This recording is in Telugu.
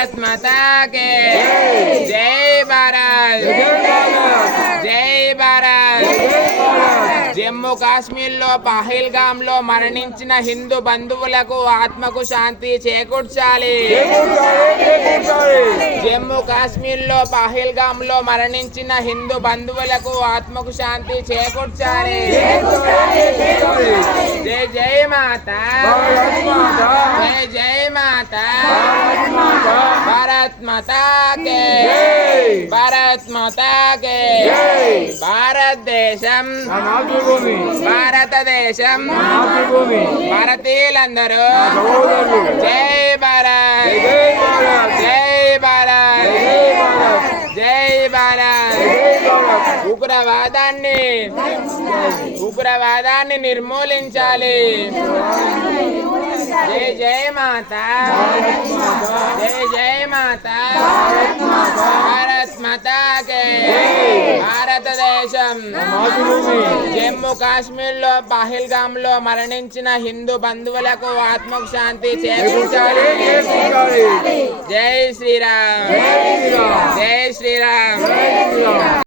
భారత్ మాతా కే జై భారత్ జై భారత్ జమ్మూ కాశ్మీర్ లో పహల్గామ్ లో మరణించిన హిందూ బంధువులకు ఆత్మకు శాంతి చేకూర్చాలి. జమ్మూ కాశ్మీర్ లో పహల్గామ్ లో మరణించిన హిందూ బంధువులకు ఆత్మకు శాంతి చేకూర్చాలి. జై జై మాతా జై జై మాతా భారత్ మాతా కే భారత్ మాతా కే భారతదేశం భారతదేశం భారతీయులందరూ జై భారత్ జై భారత్ జై భారత్ ఉగ్రవాదాన్ని నిర్మూలించాలి. జై జై మాతా జై జై మాతా భారత్ మాతా కే భారతదేశం జమ్మూ కాశ్మీర్ లో పహల్గామ్ లో మరణించిన హిందూ బంధువులకు ఆత్మకు శాంతి చేకూర్చాలి. జై శ్రీరామ్ జై శ్రీరామ్.